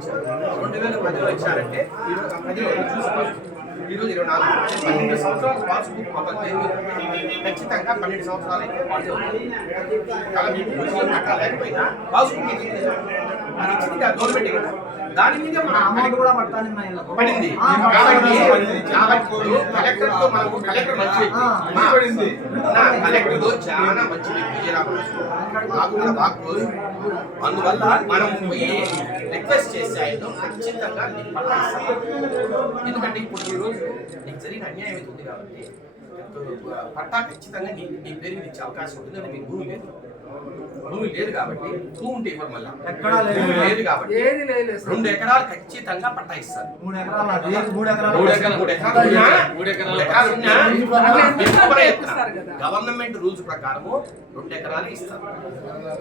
ఇచ్చారు రెండు వేల పదిలో ఇచ్చారంటే ఈరోజు పదిలో చూసుకోవాలి ఈరోజు ఇరవై నాలుగు. పన్నెండు సంవత్సరాలు పాస్బుక్ ఒక పేరు పన్నెండు సంవత్సరాలు అయితే అలా మీకు పట్టా లేకపోయినా. అది ఇచ్చింది ఆ గవర్నమెంట్ కదా దాని మీద మన అమౌంట్ కూడా పట్టాలి. పడింది కలెక్టర్తో మనకు కలెక్టర్ మంచి పడింది. కలెక్టర్ చాలా మంచి వ్యక్తి విజయరామరాజు నాకు కూడా బాగా క్లోజ్. అందువల్ల మనం పోయి రిక్వెస్ట్ చేసి ఆయన ఖచ్చితంగా నీకు. ఎందుకంటే ఇప్పుడు ఈ రోజు నీకు జరిగిన అన్యాయం అయితే ఉంది కాబట్టి పట్టా ఖచ్చితంగా నీ నీ పేరు మీద ఇచ్చే అవకాశం ఉంటుంది అంటే మీకు భూమి లేదు. భూమి లేదు కాబట్టి భూమి ఉంటే ఇవ్వరు మళ్ళా. ఎక్కడా లేదు. కాబట్టి. రెండు ఎకరాలు ఖచ్చితంగా పట్టా ఇస్తారు. మూడు ఎకరాలు మూడు ఎకరాలు మూడు ఎకరాలు మూడు ఎకరాలు. గవర్నమెంట్ రూల్స్ ప్రకారము రెండు ఎకరాలు ఇస్తారు.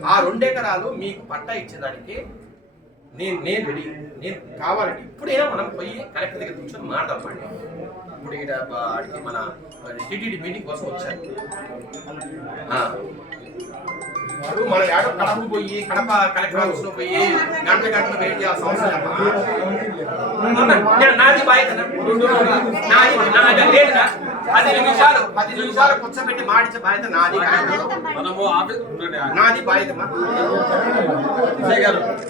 ఆ రెండు ఎకరాలు మీకు పట్టా ఇచ్చేదానికి నేను నేను రెడీ నేను కావాలంటే ఇప్పుడైనా మనం పోయి కలెక్టర్ దగ్గర కూర్చొని మాట్లాడమండి ఇప్పుడు ఇక్కడ ఆడికి మన టీటీడీ మీటింగ్ కోసం వచ్చారు. ఇప్పుడు మన ఏడో కడప పోయి కడప కలెక్టర్ ఆఫీస్లో పోయి గంట గంటలు వెయిట్ చేయాల్సిన అవసరం లేమ్మా. నా- నాది బాధ్యత నాది నాది లేదురా. పది నిమిషాలు పది నిమిషాలు కూర్చోబెట్టి మాడించే బాధ్యత నాది మనము ఆఫీస్. నాది బాధ్యత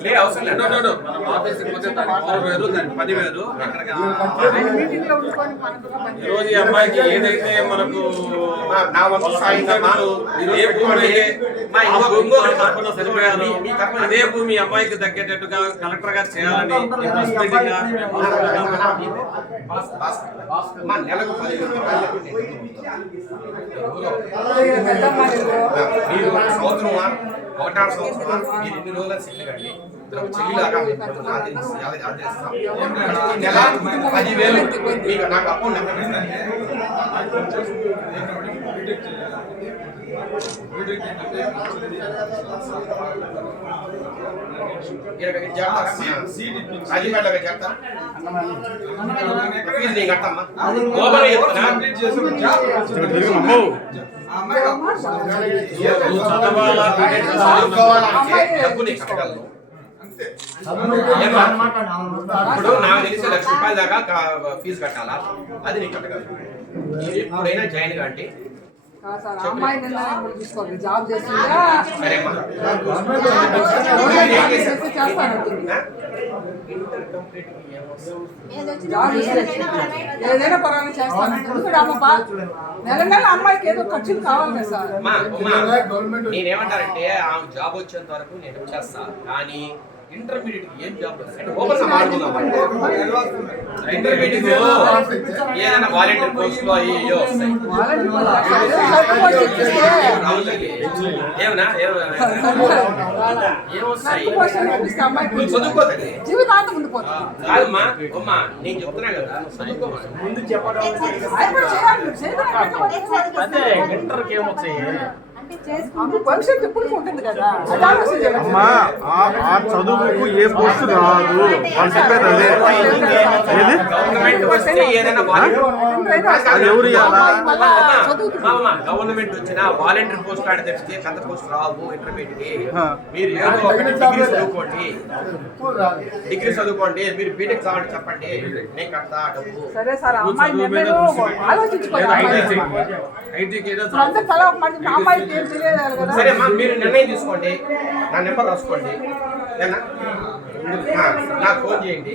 లే అవసరం లేదు. మనం పోతే దానికి ఈ అమ్మాయికి ఏదైతే మనకు నా- వంతు అదే భూమి అమ్మాయికి దక్కేటట్టుగా కలెక్టర్ గారు చేయాలని నెలకు పది రూపాయలు పెద్దమ్మ మీరు సంవత్సరమా ఒకటారు సంవత్సరమా మీరు ఎన్ని రోజుల సెటిల్ కండి చెల్లిలాగా మేము మిమ్మల్ని ఆదరిస్తాం ఆదరి- ఆదరిస్తాం ఈ నెల పదివేలు మీకు నాకు అకౌంట్ నెంబర్ ఫీజు నేను కట్టమ్మా. చెప్తున్నా. ఇప్పుడు నాకు తెలిసి లక్ష రూపాయల దాకా ఫీజు కట్టాలా అది నేను కట్టగలను ఎప్పుడైనా జాయిన్ కాండి కాదు సార్, అమ్మాయి జాబ్ చేస్తుందా చేస్తే చేస్తే ఏదైనా పర్వాలేదు ఎందుకంటే అమ్మ బా నెల నెల అమ్మాయికి ఏదో ఖర్చులు కావాలి కదా సార్. అమ్మా, అమ్మా, నేనేమంటానంటే ఆమె జాబ్ వచ్చేంత వరకు నేను వచ్చేస్తా కానీ ఇంటర్మీడియట్ ఏం జాబ్ అంటే ఓపెన్ ఇంటర్మీడియట్ ఏదైనా వాలంటీర్ పోస్ట్లో అయ్యి వస్తాయి. ఏమన్నా? ఏమొస్తాయి? జీవితాంతం ఉండిపోతుంది కాదమ్మా అమ్మా నేను చెప్తున్నా కదా. ఇంటర్కి ఏమొచ్చాయి? భవిష్యత్తు ఎప్పుడు ఉంటుంది కదా. అది ఆలోచించాలి అమ్మా ఆ ఆ చదువుకు ఏ పోస్ట్ రాదు. వాళ్ళు చెప్పేది అదే. ఎవరు? గవర్నమెంట్ వచ్చిన వాలంటీర్ పోస్ట్ ఆడ తెచ్చితే పెద్ద పోస్ట్ రావు ఇంటర్మీడియట్. మీరు ఏదో ఒకటి డిగ్రీ చదువుకోండి. డిగ్రీ చదువుకోండి. మీరు బీటెక్ కావాలంటే చెప్పండి. నేను కడతా డబ్బు. సరే సార్ అమ్మాయి. ఆలోచించుకోవాలి. ఐటీకి ఏదో సరే అమ్మా మీరు నిర్ణయం తీసుకోండి. నా నెంబర్ రాసుకోండి. నాకు ఫోన్ చేయండి.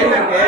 ఏంటంటే.